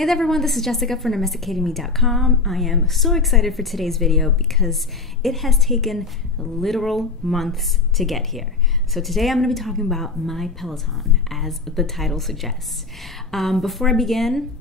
Hey there everyone, this is Jessica from Domesticatedme.com. I am so excited for today's video because it has taken literal months to get here. So today I'm going to be talking about my Peloton, as the title suggests. Before I begin,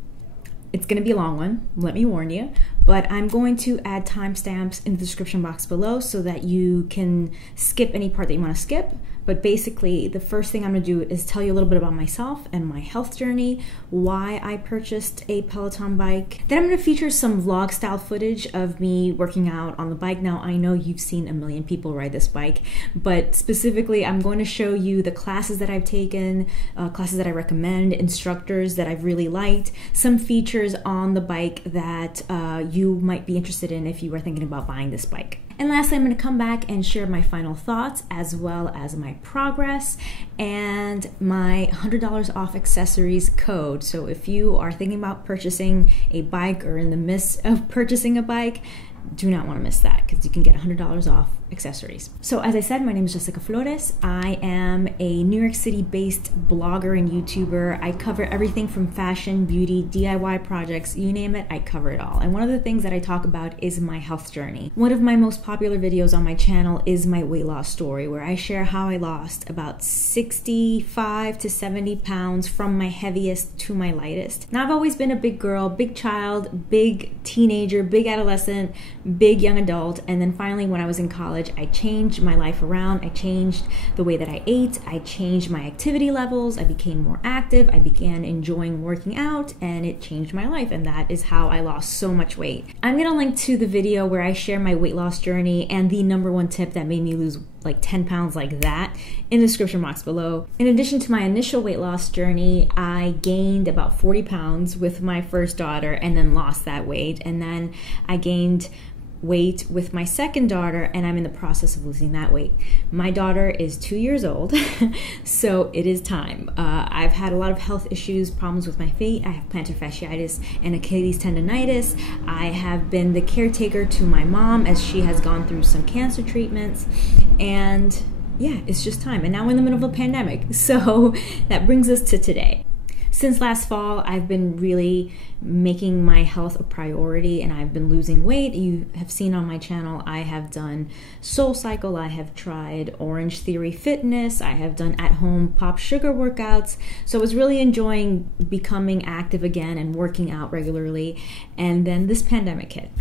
it's going to be a long one, let me warn you, but I'm going to add timestamps in the description box below so that you can skip any part that you want to skip. But basically, the first thing I'm going to do is tell you a little bit about myself and my health journey, why I purchased a Peloton bike. Then I'm going to feature some vlog style footage of me working out on the bike. Now, I know you've seen a million people ride this bike, but specifically, I'm going to show you the classes that I've taken, classes that I recommend, instructors that I've really liked, some features on the bike that you might be interested in if you were thinking about buying this bike. And lastly, I'm going to come back and share my final thoughts as well as my progress and my $100 off accessories code. So if you are thinking about purchasing a bike or in the midst of purchasing a bike, do not want to miss that because you can get $100 off accessories. So as I said, my name is Jessica Flores. I am a New York City based blogger and YouTuber. I cover everything from fashion, beauty, DIY projects, you name it, I cover it all. And one of the things that I talk about is my health journey. One of my most popular videos on my channel is my weight loss story, where I share how I lost about 65 to 70 pounds from my heaviest to my lightest. Now, I've always been a big girl, big child, big teenager, big adolescent, big young adult, and then finally when I was in college, I changed my life around. I changed the way that I ate. I changed my activity levels. I became more active. I began enjoying working out, and it changed my life, and that is how I lost so much weight. I'm gonna link to the video where I share my weight loss journey and the #1 tip that made me lose like 10 pounds like that in the description box below. In addition to my initial weight loss journey, I gained about 40 pounds with my first daughter and then lost that weight, and then I gained weight with my second daughter, and I'm in the process of losing that weight. My daughter is 2 years old, so it is time. I've had a lot of health issues, problems with my feet. I have plantar fasciitis and Achilles tendonitis. I have been the caretaker to my mom as she has gone through some cancer treatments, and yeah, it's just time. And now we're in the middle of a pandemic, so that brings us to today. Since last fall, I've been really making my health a priority, and I've been losing weight. You have seen on my channel, I have done SoulCycle, I have tried Orange Theory Fitness, I have done at-home pop sugar workouts. So I was really enjoying becoming active again and working out regularly. And then this pandemic hit.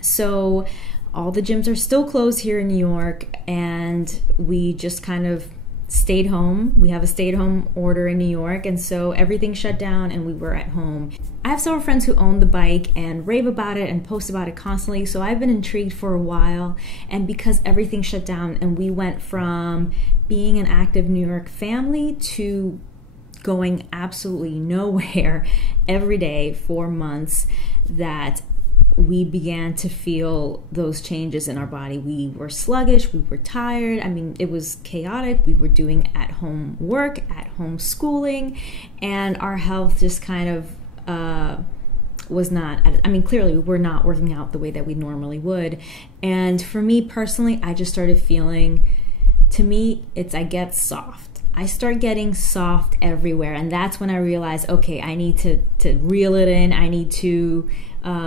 So all the gyms are still closed here in New York, and we just kind of stayed home. We have a stay-at-home order in New York, and so everything shut down and we were at home. I have several friends who own the bike and rave about it and post about it constantly, so I've been intrigued for a while. And because everything shut down and we went from being an active New York family to going absolutely nowhere every day for months, that we began to feel those changes in our body. We were sluggish, we were tired. I mean, it was chaotic. We were doing at-home work, at-home schooling, and our health just kind of was not, I mean, clearly we were not working out the way that we normally would. And for me personally, I just started feeling, to me, I get soft. I start getting soft everywhere, and that's when I realized, okay, I need to reel it in. I need to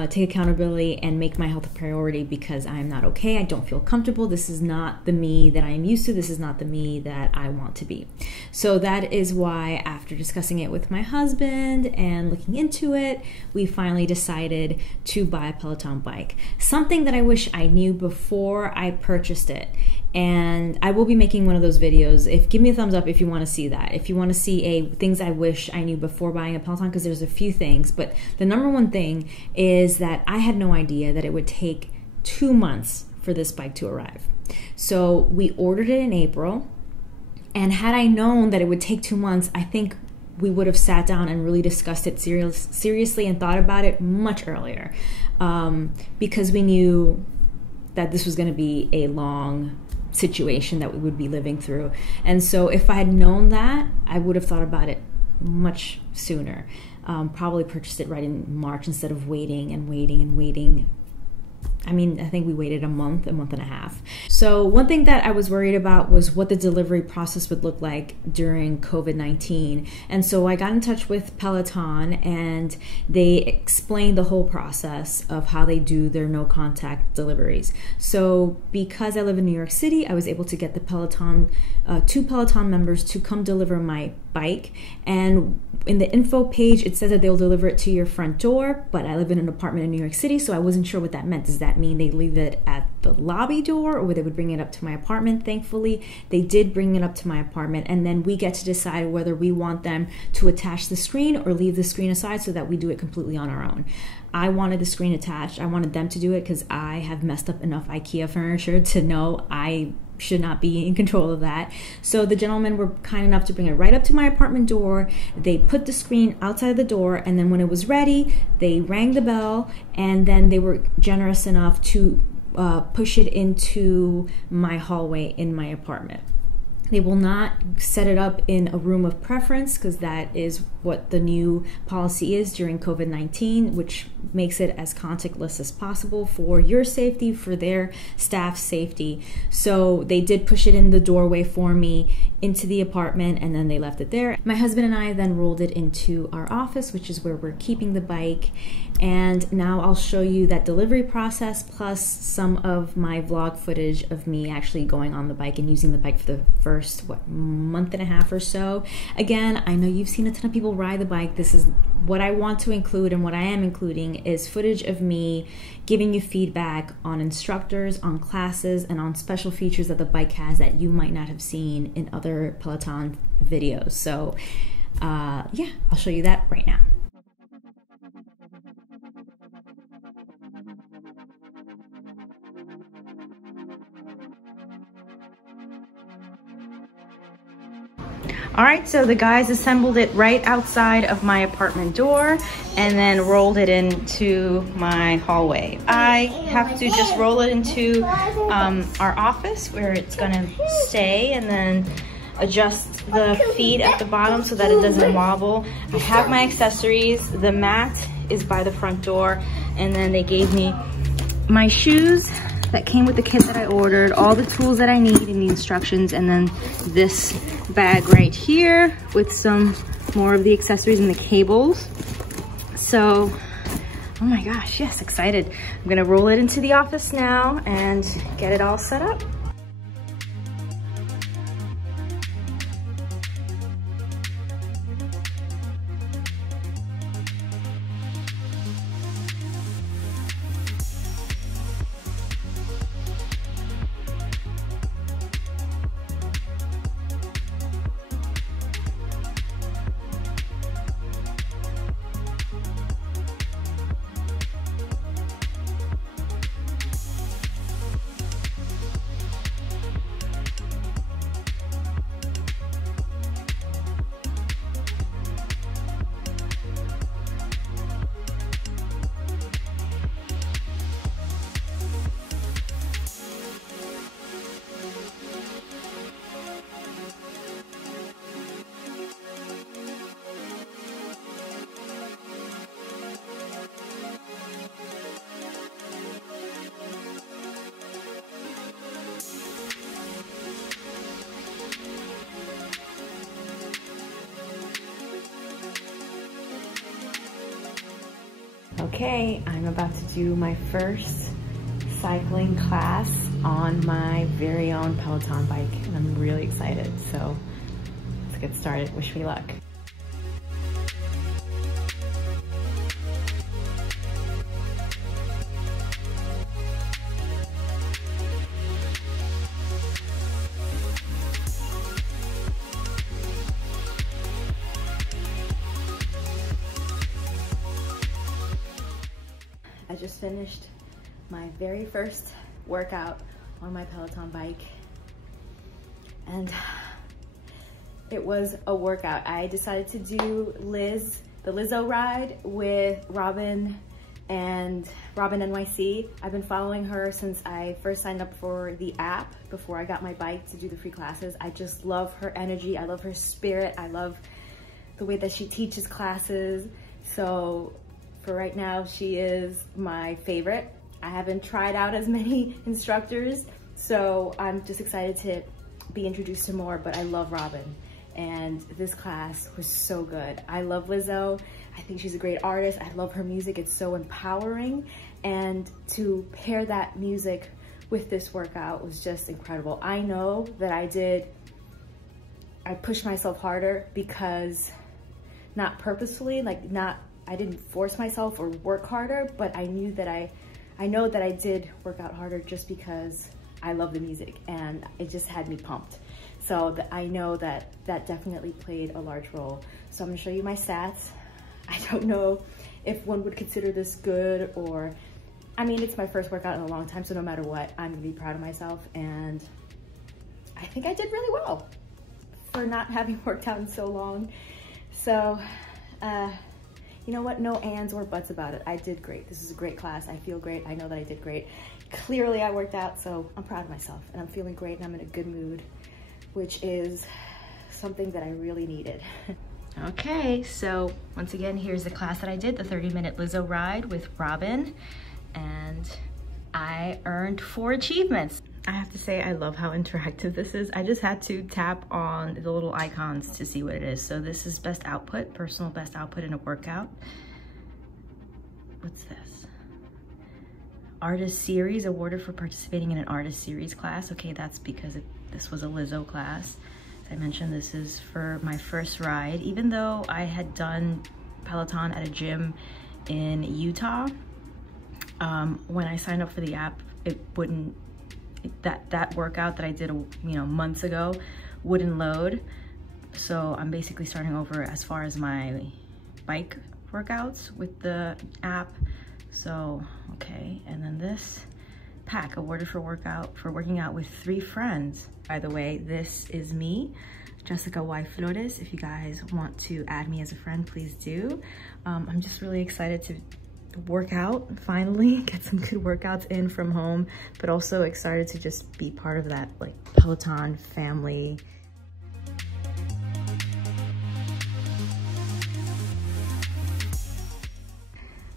take accountability and make my health a priority because I'm not okay. I don't feel comfortable. This is not the me that I am used to. This is not the me that I want to be. So that is why, after discussing it with my husband and looking into it, we finally decided to buy a Peloton bike. Something that I wish I knew before I purchased it. And I will be making one of those videos. Give me a thumbs up if you want to see that. If you want to see things I wish I knew before buying a Peloton, because there's a few things. But the #1 thing is that I had no idea that it would take 2 months for this bike to arrive. So we ordered it in April, and had I known that it would take 2 months, I think we would have sat down and really discussed it seriously and thought about it much earlier, because we knew that this was going to be a long situation that we would be living through. And so if I had known that, I would have thought about it much sooner. Probably purchased it right in March instead of waiting and waiting and waiting I mean, I think we waited a month and a half. So one thing that I was worried about was what the delivery process would look like during COVID-19. And so I got in touch with Peloton, and they explained the whole process of how they do their no contact deliveries. So because I live in New York City, I was able to get the Peloton, 2 Peloton members to come deliver my bike. And in the info page, it says that they'll deliver it to your front door, but I live in an apartment in New York City, so I wasn't sure what that meant. Does that mean they leave it at the lobby door, or they would bring it up to my apartment? Thankfully, they did bring it up to my apartment, and then we get to decide whether we want them to attach the screen or leave the screen aside so that we do it completely on our own. I wanted the screen attached. I wanted them to do it because I have messed up enough IKEA furniture to know I should not be in control of that. So the gentlemen were kind enough to bring it right up to my apartment door. They put the screen outside the door, and then when it was ready, they rang the bell, and then they were generous enough to push it into my hallway in my apartment. They will not set it up in a room of preference because that is what the new policy is during COVID-19, which makes it as contactless as possible for your safety, for their staff's safety. So they did push it in the doorway for me into the apartment, and then they left it there. My husband and I then rolled it into our office, which is where we're keeping the bike. And now I'll show you that delivery process plus some of my vlog footage of me actually going on the bike and using the bike for the first, month and a half or so. Again, I know you've seen a ton of people ride the bike. This is what I want to include, and what I am including is footage of me giving you feedback on instructors, on classes, and on special features that the bike has that you might not have seen in other Peloton videos. So yeah, I'll show you that right now. All right, so the guys assembled it right outside of my apartment door and then rolled it into my hallway. I have to just roll it into our office where it's gonna stay, and then adjust the feet at the bottom so that it doesn't wobble. I have my accessories. The mat is by the front door, and then they gave me my shoes that came with the kit that I ordered, all the tools that I need in the instructions, and then this bag right here with some more of the accessories and the cables. So, oh my gosh, yes, excited. I'm gonna roll it into the office now and get it all set up. Okay, I'm about to do my first cycling class on my very own Peloton bike, and I'm really excited. So let's get started. Wish me luck. I just finished my very first workout on my Peloton bike, and it was a workout. I decided to do the Lizzo ride with Robin NYC. I've been following her since I first signed up for the app before I got my bike to do the free classes. I just love her energy. I love her spirit. I love the way that she teaches classes. So for right now, she is my favorite. I haven't tried out as many instructors, so I'm just excited to be introduced to more, but I love Robin. And this class was so good. I love Lizzo. I think she's a great artist. I love her music. It's so empowering. And to pair that music with this workout was just incredible. I know that I pushed myself harder because not purposefully, I didn't force myself or work harder, but I know that I did work out harder just because I love the music and it just had me pumped. So I know that definitely played a large role. So I'm gonna show you my stats. I don't know if one would consider this good or, I mean, it's my first workout in a long time, so no matter what, I'm gonna be proud of myself. And I think I did really well for not having worked out in so long. So, you know what? No ands or buts about it. I did great. This is a great class. I feel great. I know that I did great. Clearly I worked out, so I'm proud of myself and I'm feeling great and I'm in a good mood, which is something that I really needed. Okay, so once again, here's the class that I did, the 30-minute Lizzo ride with Robin, and I earned 4 achievements. I have to say, I love how interactive this is. I just had to tap on the little icons to see what it is. So this is best output, personal best output in a workout. What's this? Artist series, awarded for participating in an artist series class. Okay, that's because this was a Lizzo class. As I mentioned, this is for my first ride. Even though I had done Peloton at a gym in Utah, when I signed up for the app, it wouldn't, that workout that I did, months ago wouldn't load. So I'm basically starting over as far as my bike workouts with the app. So, okay, and then this pack, awarded for working out with 3 friends. By the way, this is me, JESSICAYFLORES. If you guys want to add me as a friend, please do. I'm just really excited to work out, finally, get some good workouts in from home, but also excited to just be part of that Peloton family.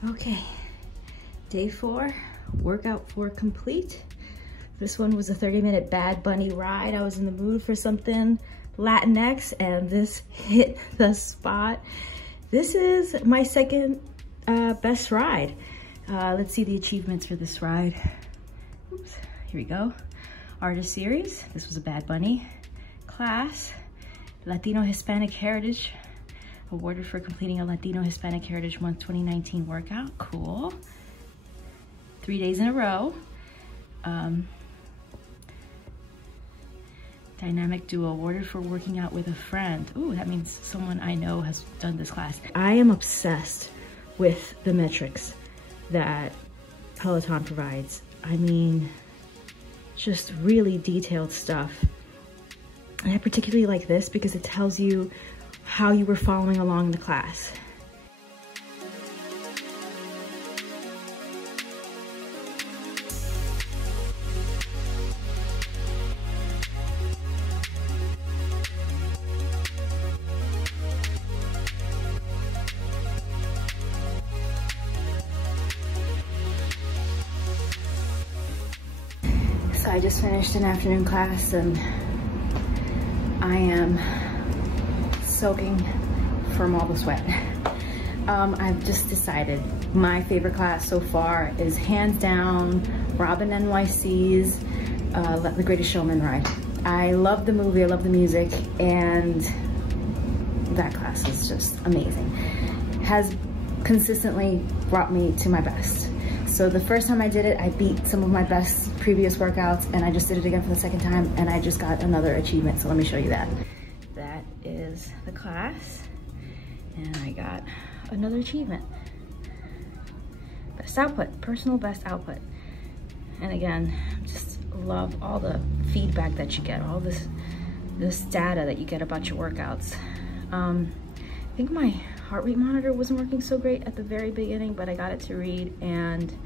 Okay, day 4, workout 4 complete. This one was a 30-minute Bad Bunny ride. I was in the mood for something Latinx and this hit the spot. This is my second best ride. Let's see the achievements for this ride. Oops, here we go. Artist series, this was a Bad Bunny class. Latino Hispanic Heritage, awarded for completing a Latino Hispanic Heritage Month 2019 workout. Cool. 3 days in a row. Dynamic duo, awarded for working out with a friend. Ooh, that means someone I know has done this class. I am obsessed with the metrics that Peloton provides. I mean, just really detailed stuff. And I particularly like this because it tells you how you were following along in the class. I just finished an afternoon class and I am soaking from all the sweat. I've just decided my favorite class so far is hands down Robin NYC's The Greatest Showman ride. I love the movie, I love the music, and that class is just amazing. Has consistently brought me to my best. So the first time I did it, I beat some of my best previous workouts, and I just did it again for the second time, and I just got another achievement. So let me show you that. That is the class, and I got another achievement. Best output, personal best output. And again, just love all the feedback that you get, all this data that you get about your workouts. I think my heart rate monitor wasn't working so great at the very beginning, but I got it to read, and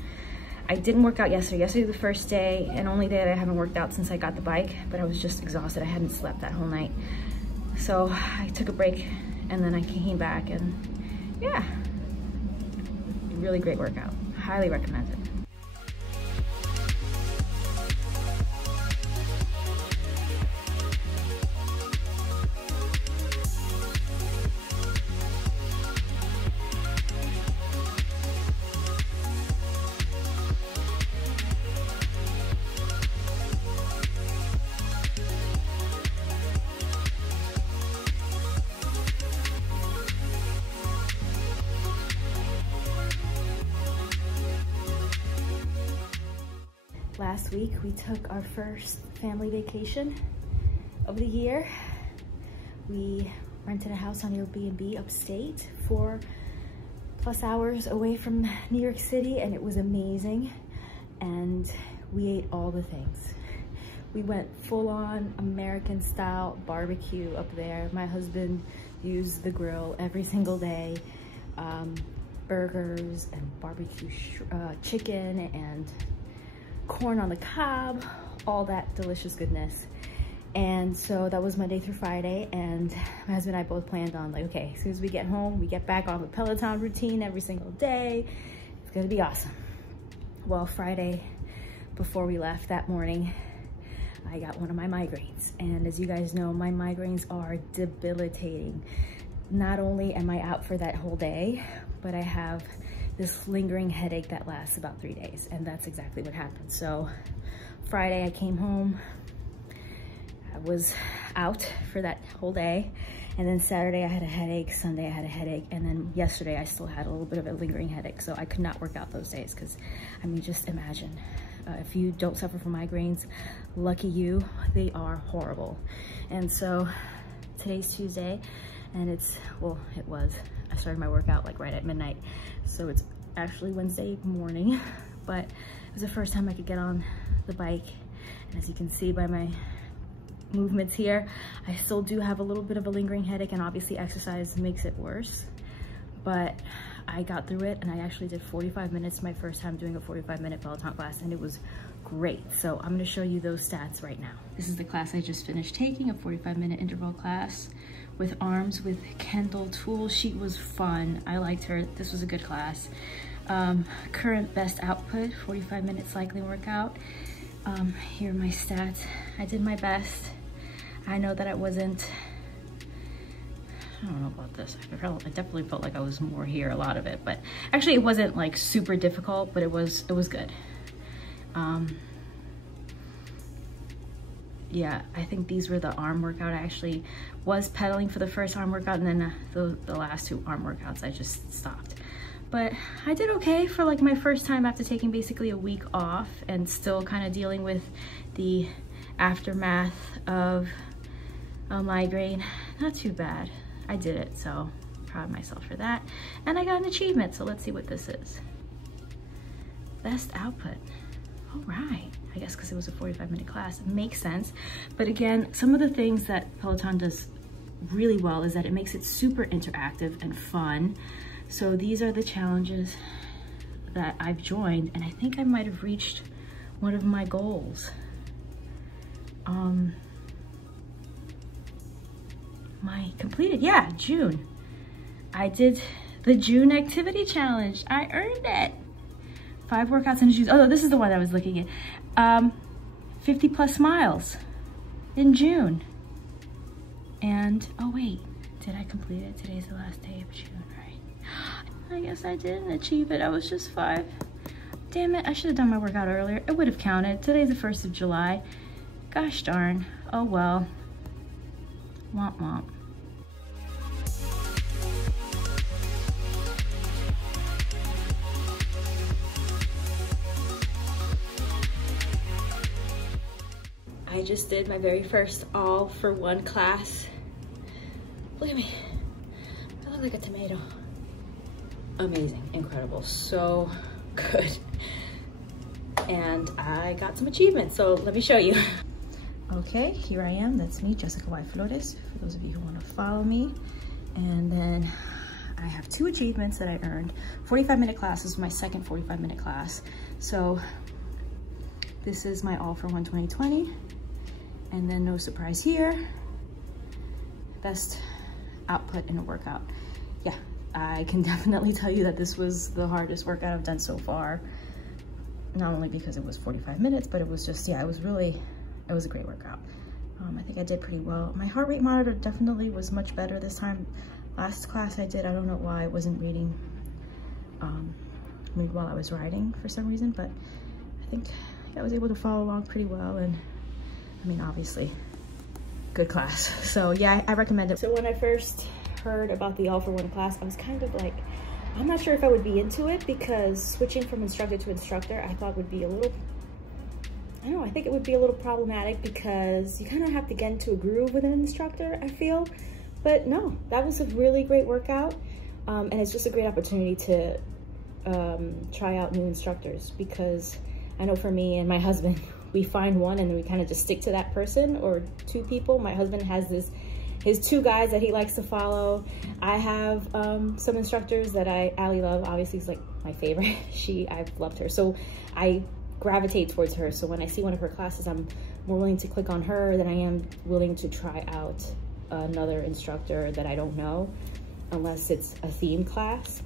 I didn't work out yesterday. Yesterday was the first day and only day that I haven't worked out since I got the bike, but I was just exhausted. I hadn't slept that whole night. So I took a break and then I came back, and yeah, really great workout. Highly recommend it. last week we took our first family vacation of the year. We rented a house on Airbnb upstate, 4+ hours away from New York City, and it was amazing. And we ate all the things. We went full-on American style barbecue up there. My husband used the grill every single day. Burgers and barbecue chicken and corn on the cob, all that delicious goodness. And so that was Monday through Friday, and my husband and I both planned on like, okay, as soon as we get home, we get back on the Peloton routine every single day. It's gonna be awesome. Well, Friday, before we left that morning, I got one of my migraines. And as you guys know, my migraines are debilitating. Not only am I out for that whole day, but I have this lingering headache that lasts about 3 days. And that's exactly what happened. So Friday I came home, I was out for that whole day. And then Saturday I had a headache, Sunday I had a headache, and then yesterday I still had a little bit of a lingering headache. So I could not work out those days because, I mean, just imagine. If you don't suffer from migraines, lucky you, they are horrible. And so today's Tuesday, and I started my workout like right at midnight. So it's actually Wednesday morning, but it was the first time I could get on the bike. And as you can see by my movements here, I still do have a little bit of a lingering headache, and obviously exercise makes it worse. But I got through it, and I actually did 45 minutes, my first time doing a 45-minute Peloton class, and it was great. So I'm gonna show you those stats right now. This is the class I just finished taking, a 45-minute interval class with arms with Kendall Toole. She was fun, I liked her, this was a good class. Current best output, 45-minute cycling workout. Here are my stats. I did my best. I know that I don't know about this. I definitely felt like I was more here, a lot of it, but actually it wasn't like super difficult, but it was good. Yeah, I think these were the arm workout. I actually was pedaling for the first arm workout, and then the last 2 arm workouts I just stopped. But I did okay for like my first time after taking basically a week off and still kind of dealing with the aftermath of a migraine. Not too bad. I did it, so proud of myself for that. And I got an achievement, so let's see what this is. Best output. All right, I guess because it was a 45-minute class, it makes sense. But again, some of the things that Peloton does really well is that it makes it super interactive and fun. So these are the challenges that I've joined, and I think I might have reached one of my goals. My completed, yeah, June. I did the June activity challenge. I earned it. 5 workouts in shoes. Oh, this is the one I was looking at. 50+ miles in June. And, oh wait, did I complete it? Today's the last day of June, right? I guess I didn't achieve it. I was just 5. Damn it, I should have done my workout earlier. It would have counted. Today's the 1st of July. Gosh darn. Oh well. Womp womp. I just did my very first all-for-one class. Look at me. I look like a tomato. Amazing, incredible, so good. And I got some achievements, so let me show you. Okay, here I am. That's me, JESSICAYFLORES, for those of you who want to follow me. And then I have 2 achievements that I earned. 45-minute class is my second 45-minute class. So this is my all for 12020. And then no surprise here, best output in a workout. Yeah, I can definitely tell you that this was the hardest workout I've done so far. Not only because it was 45 minutes, but it was just, yeah, it was a great workout. I think I did pretty well. My heart rate monitor definitely was much better this time. Last class I did, I don't know why I wasn't reading while I was riding for some reason, but I think I was able to follow along pretty well. And I mean, obviously, good class. So yeah, I recommend it. So when I first heard about the all-for-one class, I was kind of like, I'm not sure if I would be into it, because switching from instructor to instructor, I thought would be a little I don't know, I think it would be a little problematic because you kind of have to get into a groove with an instructor, I feel. But no, that was a really great workout. And it's just a great opportunity to try out new instructors, because I know for me and my husband, we find one and then we kind of just stick to that person or two people. My husband has his two guys that he likes to follow. I have some instructors that Ali love, obviously is like my favorite. I've loved her. So I gravitate towards her. So when I see one of her classes, I'm more willing to click on her than I am willing to try out another instructor that I don't know, unless it's a theme class.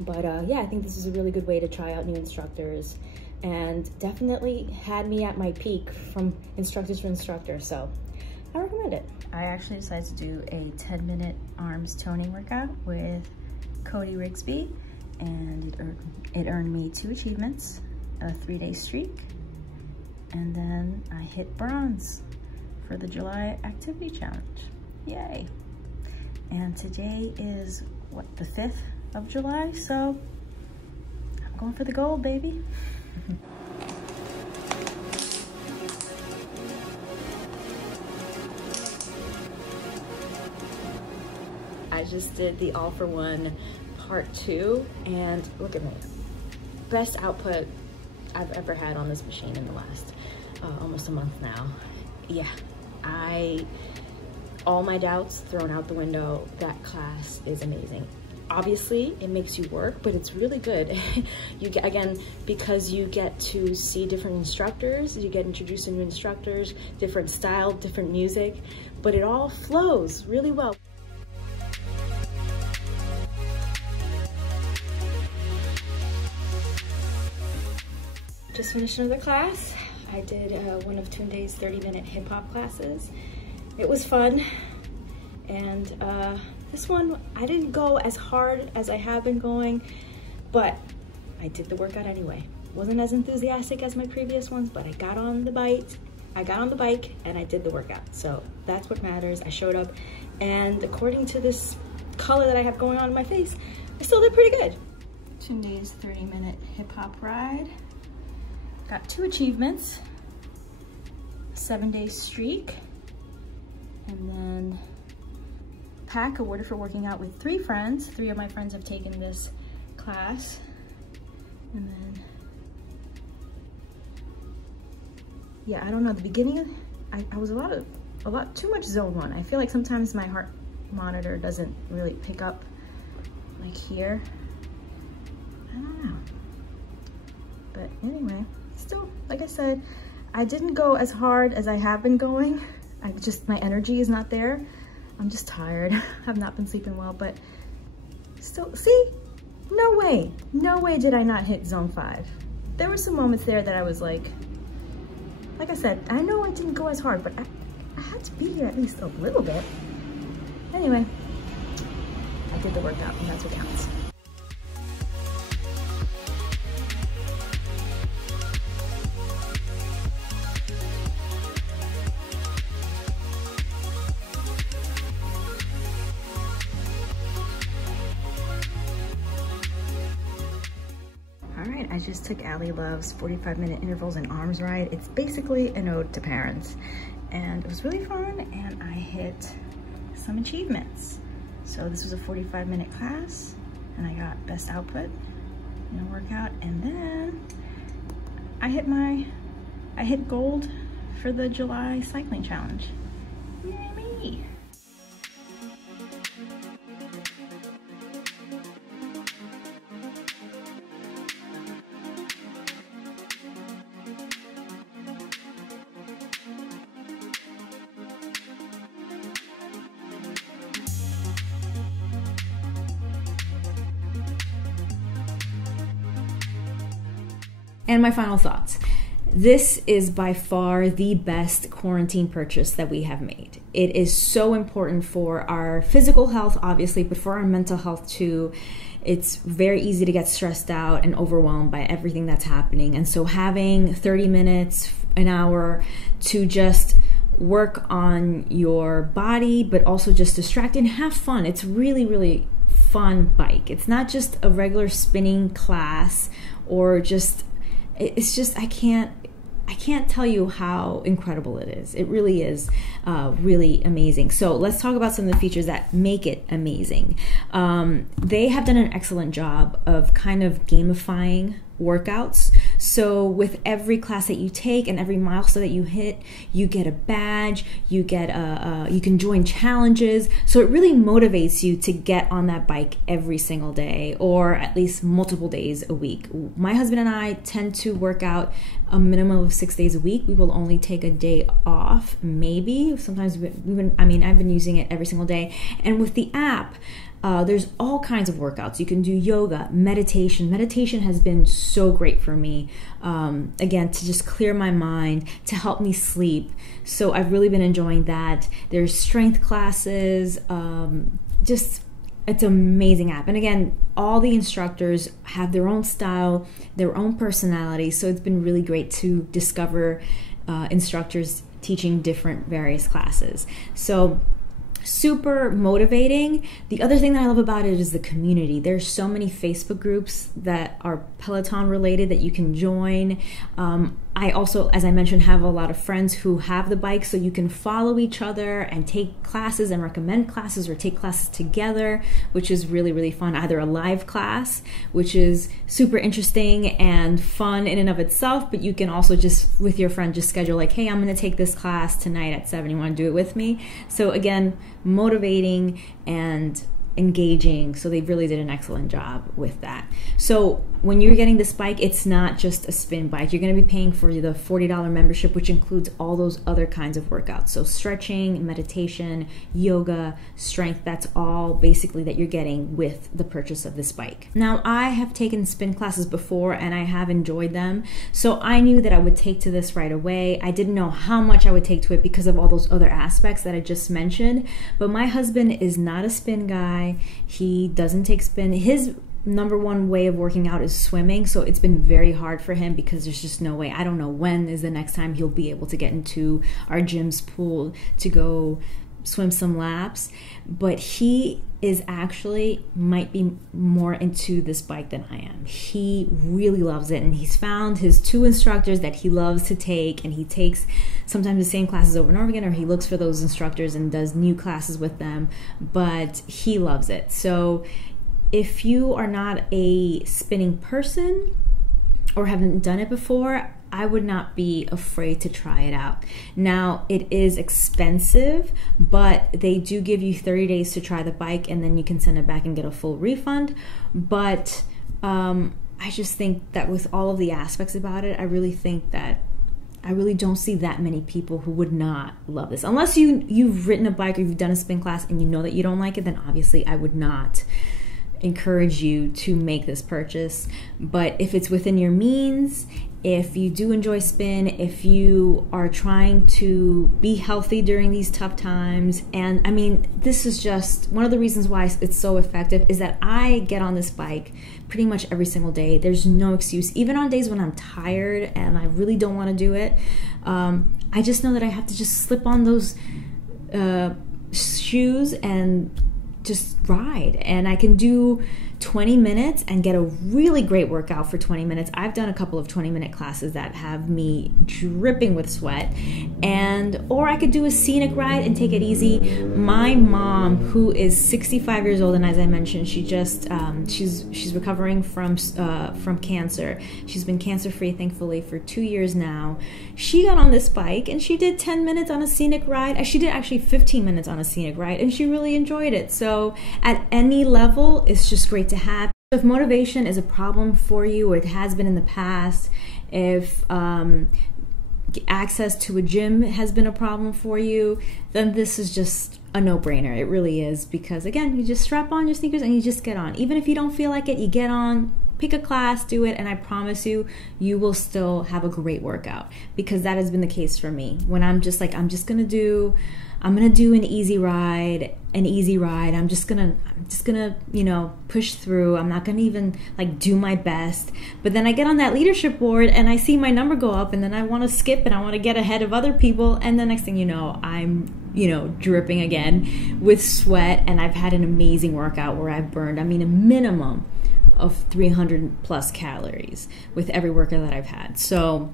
But yeah, I think this is a really good way to try out new instructors, and definitely had me at my peak from instructor to instructor, so I recommend it. I actually decided to do a 10-minute arms toning workout with Cody Rigsby, and it earned me 2 achievements, a 3-day streak, and then I hit bronze for the July activity challenge. Yay. And today is, what, the 5th of July, so I'm going for the gold, baby. I just did the All for One part 2, and look at me. Best output I've ever had on this machine in the last almost a month now. Yeah, all my doubts thrown out the window. That class is amazing. Obviously, it makes you work, but it's really good. You get, again, because you get to see different instructors, you get introduced to new instructors, different style, different music, but it all flows really well. Just finished another class. I did one of Tunde's 30-minute hip hop classes. It was fun, and this one, I didn't go as hard as I have been going, but I did the workout anyway. Wasn't as enthusiastic as my previous ones, but I got on the bike and I did the workout. So that's what matters. I showed up, and according to this color that I have going on in my face, I still did pretty good. Tunde's 30-minute hip hop ride. Got 2 achievements, 7-day streak, and then pack awarded for working out with 3 friends. 3 of my friends have taken this class. And then, yeah, I don't know, the beginning, I was a lot too much zone 1. I feel like sometimes my heart monitor doesn't really pick up like here. I don't know. But anyway, still, like I said, I didn't go as hard as I have been going. My energy is not there. I'm just tired. I've not been sleeping well, but still, see, no way did I not hit zone 5. There were some moments there that I was like I said, I know I didn't go as hard, but I had to be here at least a little bit. Anyway, I did the workout, and that's what counts. I just took Ali Love's 45-minute intervals and arms ride. It's basically an ode to parents, and it was really fun, and I hit some achievements. So this was a 45-minute class, and I got best output in a workout, and then I hit gold for the July cycling challenge. Yay me! And my final thoughts. This is by far the best quarantine purchase that we have made. It is so important for our physical health, obviously, but for our mental health too. It's very easy to get stressed out and overwhelmed by everything that's happening. And so having 30 minutes, an hour to just work on your body, but also just distract and have fun. It's really, really fun bike. It's not just a regular spinning class or just, it's just, I can't I can't tell you how incredible it is. It really is really amazing. So let's talk about some of the features that make it amazing. They have done an excellent job of kind of gamifying workouts. So with every class that you take and every milestone that you hit, you get a badge, you get you can join challenges. So it really motivates you to get on that bike every single day, or at least multiple days a week. My husband and I tend to work out a minimum of 6 days a week. We will only take a day off, maybe. Sometimes I've been using it every single day. And with the app, there's all kinds of workouts. You can do yoga, meditation. Meditation has been so great for me, again, to just clear my mind, to help me sleep. So I've really been enjoying that. There's strength classes, it's an amazing app. And again, all the instructors have their own style, their own personality. So it's been really great to discover instructors teaching different various classes. So super motivating. The other thing that I love about it is the community. There's so many Facebook groups that are Peloton related that you can join. I also, as I mentioned, have a lot of friends who have the bike, so you can follow each other and take classes and recommend classes or take classes together, which is really, really fun. Either a live class, which is super interesting and fun in and of itself, but you can also just, with your friend, just schedule like, hey, I'm going to take this class tonight at 7. You want to do it with me? So again, motivating and engaging. So they really did an excellent job with that. So when you're getting this bike, it's not just a spin bike. You're going to be paying for the $40 membership, which includes all those other kinds of workouts. So stretching, meditation, yoga, strength, that's all basically that you're getting with the purchase of this bike. Now, I have taken spin classes before and I have enjoyed them. So I knew that I would take to this right away. I didn't know how much I would take to it because of all those other aspects that I just mentioned. But my husband is not a spin guy. He doesn't take spin. His number one way of working out is swimming, so it's been very hard for him because there's just no way. I don't know when is the next time he'll be able to get into our gym's pool to go swim some laps, but he is actually might be more into this bike than I am. He really loves it, and he's found his 2 instructors that he loves to take, and he takes sometimes the same classes over and over again, or he looks for those instructors and does new classes with them, but he loves it. So if you are not a spinning person or haven't done it before, I would not be afraid to try it out. Now, it is expensive, but they do give you 30 days to try the bike, and then you can send it back and get a full refund. But I just think that with all of the aspects about it, I really think that I really don't see that many people who would not love this. Unless you've ridden a bike or you've done a spin class and you know that you don't like it, then obviously I would not encourage you to make this purchase. But if it's within your means, if you do enjoy spin, if you are trying to be healthy during these tough times, and I mean, this is just one of the reasons why it's so effective is that I get on this bike pretty much every single day. There's no excuse. Even on days when I'm tired and I really don't want to do it, I just know that I have to just slip on those shoes and just ride, and I can do 20 minutes and get a really great workout for 20 minutes. I've done a couple of 20-minute classes that have me dripping with sweat, or I could do a scenic ride and take it easy. My mom, who is 65 years old, and as I mentioned, she just she's recovering from cancer. She's been cancer-free, thankfully, for 2 years now. She got on this bike and she did 10 minutes on a scenic ride. She did actually 15 minutes on a scenic ride, and she really enjoyed it. So at any level, it's just great to have. If motivation is a problem for you, or it has been in the past, if access to a gym has been a problem for you, then this is just a no-brainer. It really is, because again, you just strap on your sneakers and you just get on. Even if you don't feel like it, you get on, pick a class, do it, and I promise you, you will still have a great workout, because that has been the case for me. When I'm just like, I'm gonna do an easy ride. I'm just gonna, push through. I'm not gonna even like do my best. But then I get on that leadership board and I see my number go up, and then I want to skip and I want to get ahead of other people. And the next thing you know, I'm, dripping again with sweat. And I've had an amazing workout where I've burned, a minimum of 300 plus calories with every workout that I've had. So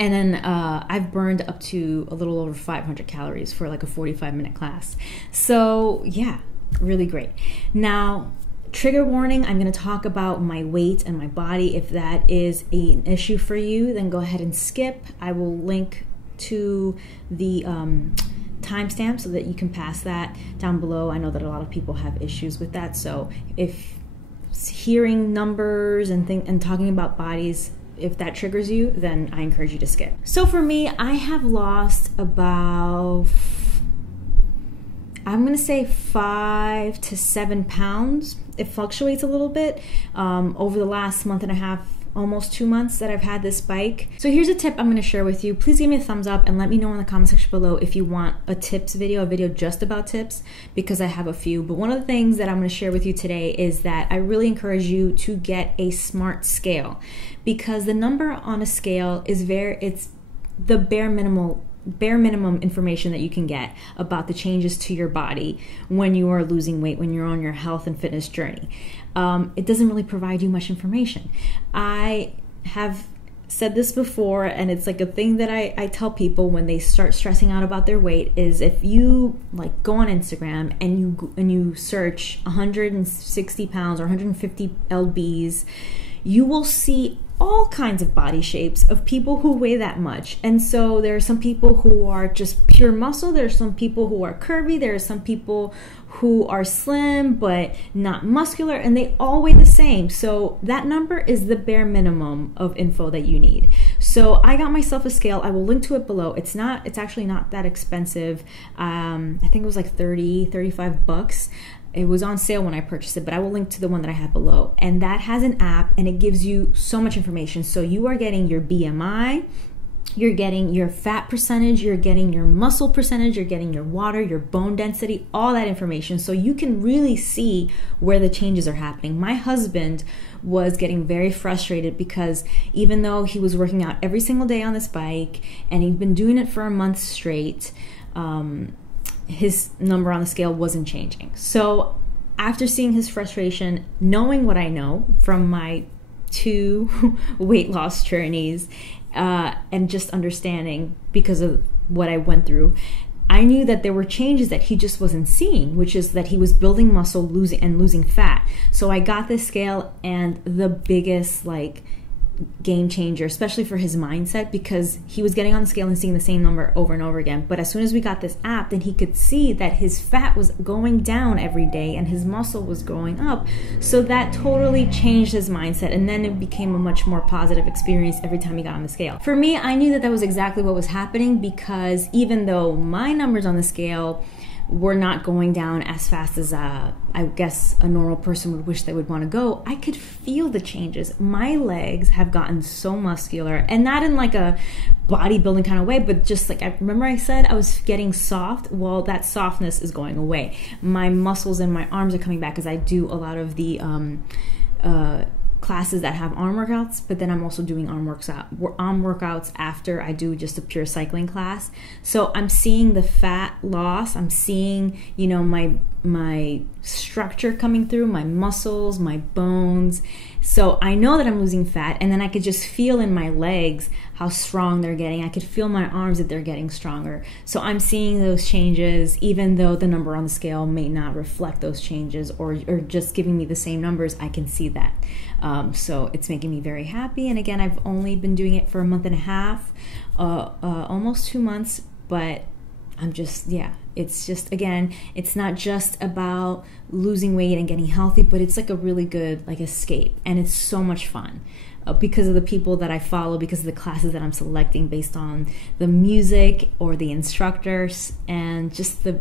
And then I've burned up to a little over 500 calories for like a 45-minute class. So yeah, really great. Now, trigger warning, I'm going to talk about my weight and my body. If that is an issue for you, then go ahead and skip. I will link to the timestamp so that you can pass that down below. I know that a lot of people have issues with that. So if hearing numbers and talking about bodies, if that triggers you, then I encourage you to skip. So for me, I have lost about, I'm gonna say 5 to 7 pounds. It fluctuates a little bit over the last month and a half, almost 2 months that I've had this bike. So here's a tip I'm gonna share with you. Please give me a thumbs up and let me know in the comment section below if you want a tips video, a video just about tips, because I have a few. But one of the things that I'm gonna share with you today is that I really encourage you to get a smart scale, because the number on a scale is it's the bare minimum information that you can get about the changes to your body when you are losing weight, when you're on your health and fitness journey. It doesn't really provide you much information. I have said this before, and it's like a thing that I tell people when they start stressing out about their weight is, if you like go on Instagram and you search 160 pounds or 150 lbs, you will see all kinds of body shapes of people who weigh that much. And so there are some people who are just pure muscle, there are some people who are curvy, there are some people who are slim but not muscular, and they all weigh the same. So that number is the bare minimum of info that you need. So I got myself a scale. I will link to it below. It's actually not that expensive. I think it was like 35 bucks. It was on sale when I purchased it, but I will link to the one that I have below. And that has an app, and it gives you so much information. So you are getting your BMI, you're getting your fat percentage, you're getting your muscle percentage, you're getting your water, your bone density, all that information. So you can really see where the changes are happening. My husband was getting very frustrated because even though he was working out every single day on this bike and he'd been doing it for a month straight, his number on the scale wasn't changing. So after seeing his frustration, knowing what I know from my 2 weight loss journeys, and just understanding because of what I went through, I knew that there were changes that he just wasn't seeing, which is that he was building muscle, losing fat. So I got this scale, and the biggest game changer, especially for his mindset, because he was getting on the scale and seeing the same number over and over again. But as soon as we got this app, then he could see that his fat was going down every day and his muscle was going up. So that totally changed his mindset, and then it became a much more positive experience every time he got on the scale. For me, I knew that that was exactly what was happening, because even though my numbers on the scale were not going down as fast as I guess a normal person would wish they would want to go, I could feel the changes. My legs have gotten so muscular, and not in like a bodybuilding kind of way, but just like, I remember I said I was getting soft. Well, that softness is going away. My muscles and my arms are coming back, as I do a lot of the classes that have arm workouts, but then I'm also doing arm workouts after I do just a pure cycling class. So I'm seeing the fat loss. I'm seeing, you know, my structure coming through, my muscles, my bones. So I know that I'm losing fat, and then I could just feel in my legs how strong they're getting. I could feel my arms that they're getting stronger. So I'm seeing those changes, even though the number on the scale may not reflect those changes, or just giving me the same numbers, I can see that. So it's making me very happy. And again, I've only been doing it for a month and a half, almost 2 months, but I'm just, yeah, it's just, again, it's not just about losing weight and getting healthy, but it's like a really good escape, and it's so much fun because of the people that I follow, because of the classes that I'm selecting based on the music or the instructors, and just the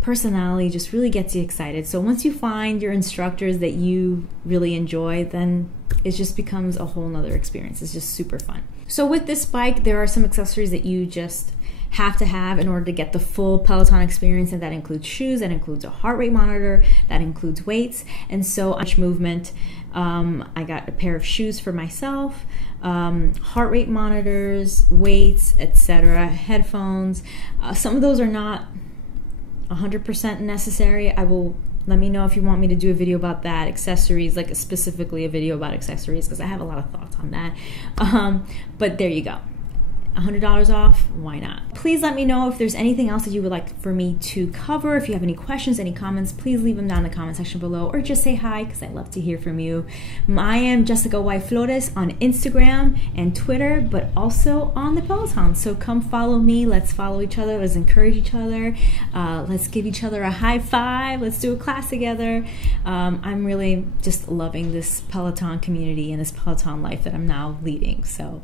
personality just really gets you excited. So once you find your instructors that you really enjoy, then it just becomes a whole nother experience. It's just super fun. So with this bike, there are some accessories that you just have to have in order to get the full Peloton experience, and that includes shoes, that includes a heart rate monitor, that includes weights, and so much movement. I got a pair of shoes for myself, heart rate monitors, weights, etc., headphones. Some of those are not 100% necessary. Let me know if you want me to do a video about that. Accessories, like specifically a video about accessories, because I have a lot of thoughts on that. But there you go. $100 off, why not? Please let me know if there's anything else that you would like for me to cover. If you have any questions, any comments, please leave them down in the comment section below, or just say hi, because I love to hear from you. I am JESSICAYFLORES on Instagram and Twitter, but also on the Peloton. So come follow me. Let's follow each other. Let's encourage each other. Let's give each other a high five. Let's do a class together. I'm really just loving this Peloton community and this Peloton life that I'm now leading. So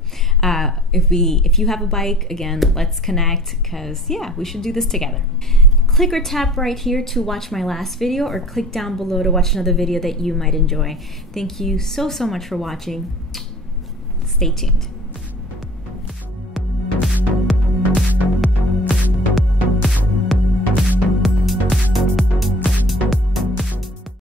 if you have a bike, again, let's connect, because yeah, we should do this together. Click or tap right here to watch my last video, or click down below to watch another video that you might enjoy. Thank you so much for watching. Stay tuned.